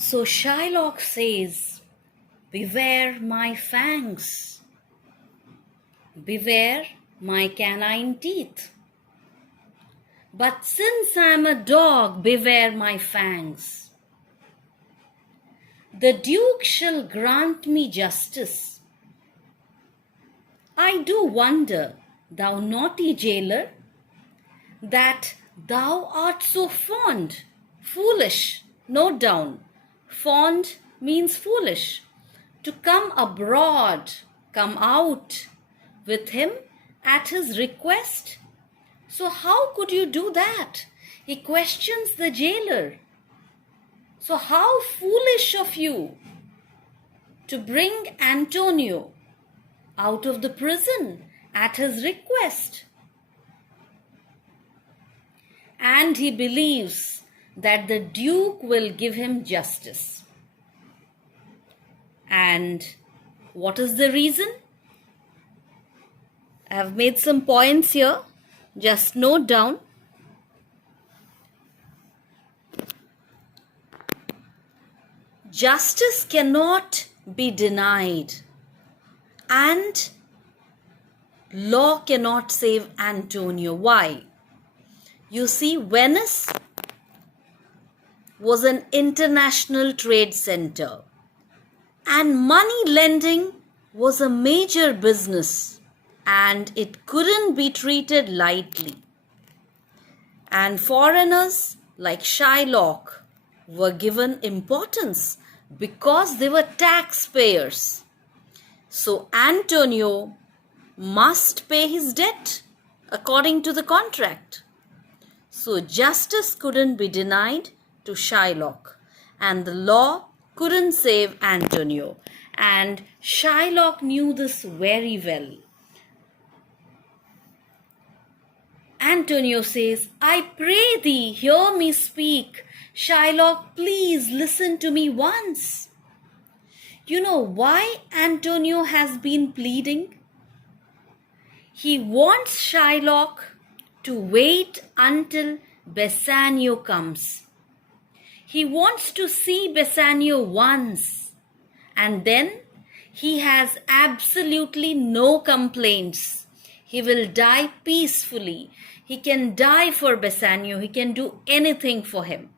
So Shylock says, "Beware my fangs, beware my canine teeth. But since I'm a dog, beware my fangs. The Duke shall grant me justice. I do wonder, thou naughty jailer, that thou art so fond, foolish, note down, fond means foolish, to come abroad, come out with him at his request. So how could you do that?" He questions the jailer. So how foolish of you to bring Antonio out of the prison at his request. And he believes that the Duke will give him justice. And what is the reason? I have made some points here. Just note down. Justice cannot be denied, and law cannot save Antonio. Why? You see, Venice was an international trade center, and money lending was a major business, and it couldn't be treated lightly. And foreigners like Shylock were given importance because they were taxpayers. So Antonio must pay his debt according to the contract. So justice couldn't be denied to Shylock, and the law couldn't save Antonio. And Shylock knew this very well. Antonio says, "I pray thee, hear me speak. Shylock, please listen to me once." You know why Antonio has been pleading? He wants Shylock to wait until Bassanio comes. He wants to see Bassanio once, and then he has absolutely no complaints. He will die peacefully. He can die for Bassanio. He can do anything for him.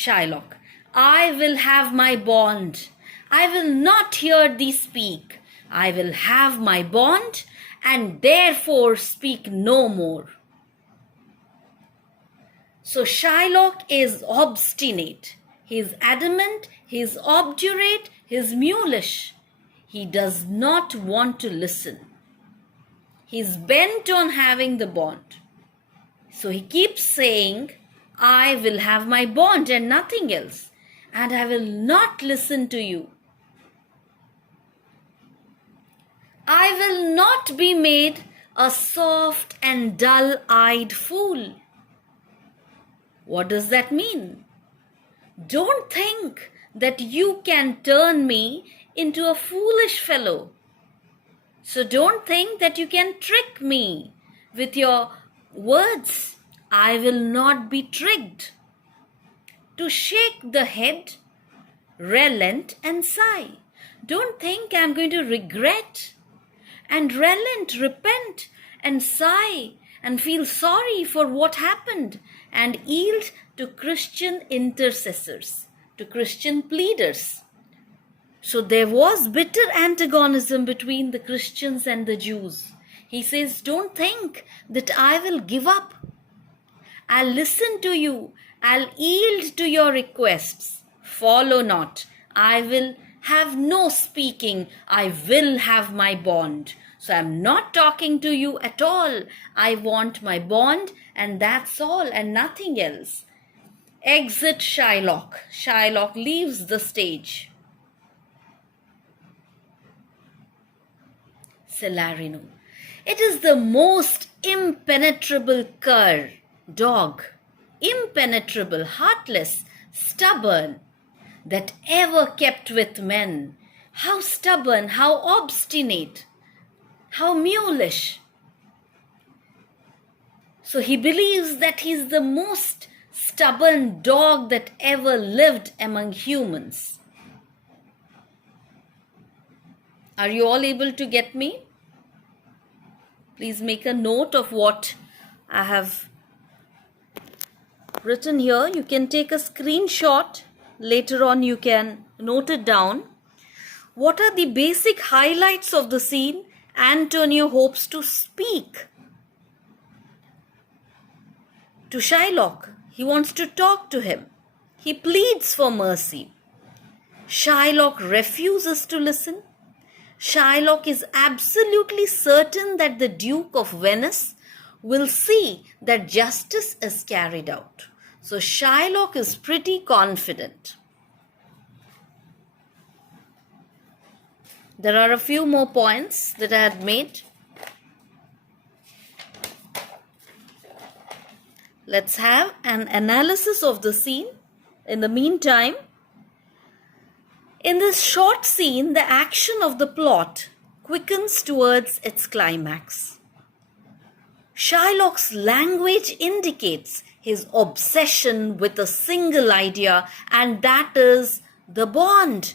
Shylock, "I will have my bond. I will not hear thee speak. I will have my bond and therefore speak no more." So Shylock is obstinate. He is adamant, he is obdurate, he is mulish. He does not want to listen. He is bent on having the bond. So he keeps saying, "I will have my bond and nothing else, and I will not listen to you. I will not be made a soft and dull-eyed fool." What does that mean? Don't think that you can turn me into a foolish fellow. So don't think that you can trick me with your words. I will not be tricked. To shake the head, relent and sigh. Don't think I'm going to regret and relent, repent and sigh and feel sorry for what happened and yield to Christian intercessors, to Christian pleaders. So there was bitter antagonism between the Christians and the Jews. He says, "Don't think that I will give up. I'll listen to you. I'll yield to your requests. Follow not. I will have no speaking. I will have my bond. So I'm not talking to you at all. I want my bond, and that's all and nothing else." Exit Shylock. Shylock leaves the stage. Celarino. It is the most impenetrable cur, dog, impenetrable, heartless, stubborn, that ever kept with men. How stubborn, how obstinate, how mulish. So he believes that he is the most stubborn dog that ever lived among humans. Are you all able to get me? Please make a note of what I have written here. You can take a screenshot. Later on, you can note it down. What are the basic highlights of the scene Antonio hopes to speak to Shylock? He wants to talk to him. He pleads for mercy. Shylock refuses to listen. Shylock is absolutely certain that the Duke of Venice will see that justice is carried out. So Shylock is pretty confident. There are a few more points that I had made. Let's have an analysis of the scene. In the meantime, in this short scene, the action of the plot quickens towards its climax. Shylock's language indicates his obsession with a single idea, and that is the bond.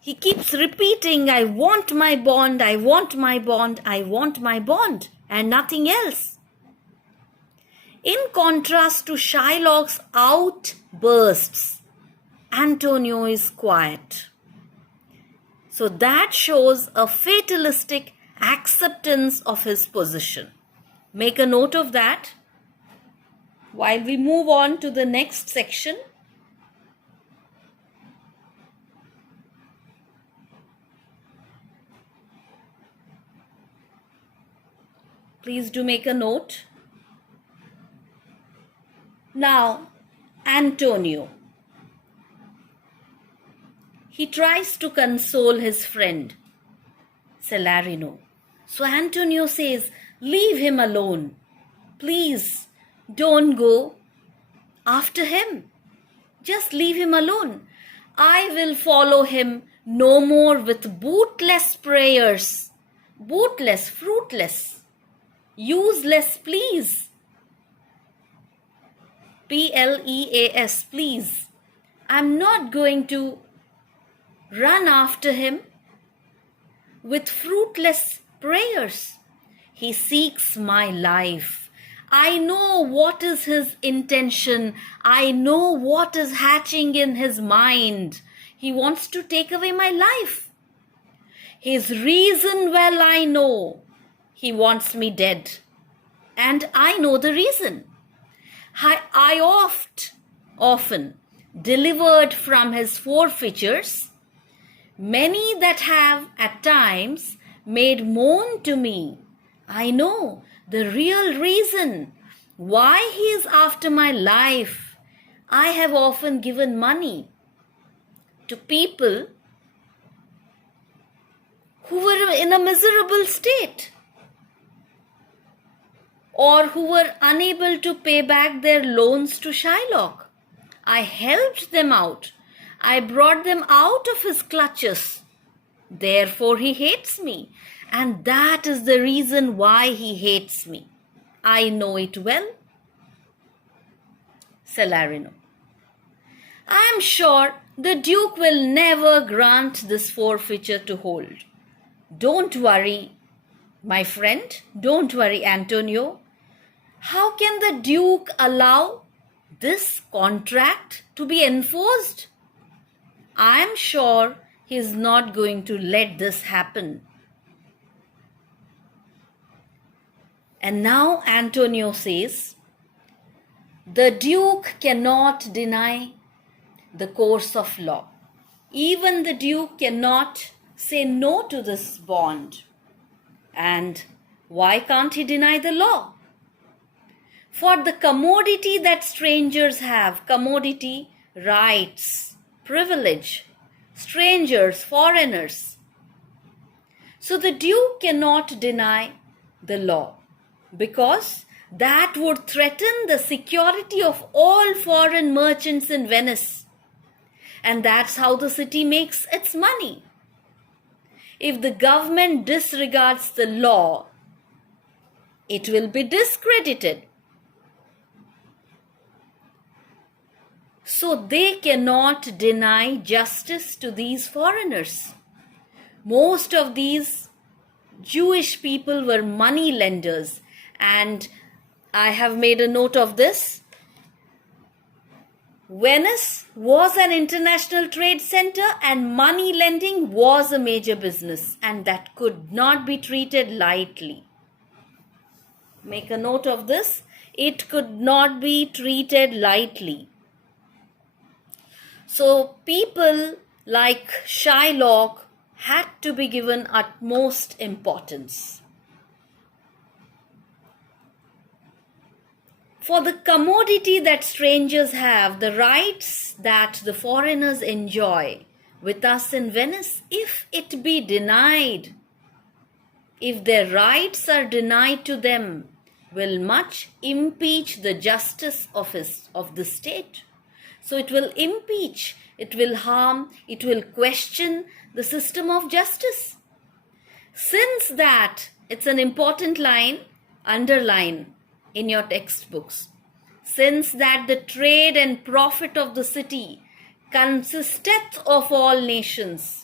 He keeps repeating, I want my bond, I want my bond, I want my bond, and nothing else. In contrast to Shylock's outbursts, Antonio is quiet. So that shows a fatalistic acceptance of his position. Make a note of that. While we move on to the next section, please do make a note. Now, Antonio. He tries to console his friend, Celarino. So Antonio says, leave him alone. Please, don't go after him. Just leave him alone. I will follow him no more with bootless prayers. Bootless, fruitless, useless pleas. P-L-E-A-S, please. I'm not going to run after him with fruitless prayers. He seeks my life. I know what is his intention. I know what is hatching in his mind. He wants to take away my life. His reason well I know. He wants me dead. And I know the reason. I often delivered from his forfeitures, many that have at times made moan to me. I know the real reason why he is after my life. I have often given money to people who were in a miserable state or who were unable to pay back their loans to Shylock. I helped them out. I brought them out of his clutches. Therefore he hates me. And that is the reason why he hates me. I know it well. Celarino. I am sure the Duke will never grant this forfeiture to hold. Don't worry, my friend. Don't worry, Antonio. How can the Duke allow this contract to be enforced? I am sure he is not going to let this happen. And now Antonio says, the Duke cannot deny the course of law. Even the Duke cannot say no to this bond. And why can't he deny the law? For the commodity that strangers have, commodity, rights, privilege, strangers, foreigners. So the Duke cannot deny the law because that would threaten the security of all foreign merchants in Venice. And that's how the city makes its money. If the government disregards the law, it will be discredited. So they cannot deny justice to these foreigners. Most of these Jewish people were money lenders, and I have made a note of this. Venice was an international trade center and money lending was a major business, and that could not be treated lightly. Make a note of this. It could not be treated lightly. So people like Shylock had to be given utmost importance. For the commodity that strangers have, the rights that the foreigners enjoy with us in Venice, if it be denied, if their rights are denied to them, will much impeach the justice of the state. So it will impeach, it will harm, it will question the system of justice. Since that, it's an important line, underline in your textbooks. Since that the trade and profit of the city consisteth of all nations,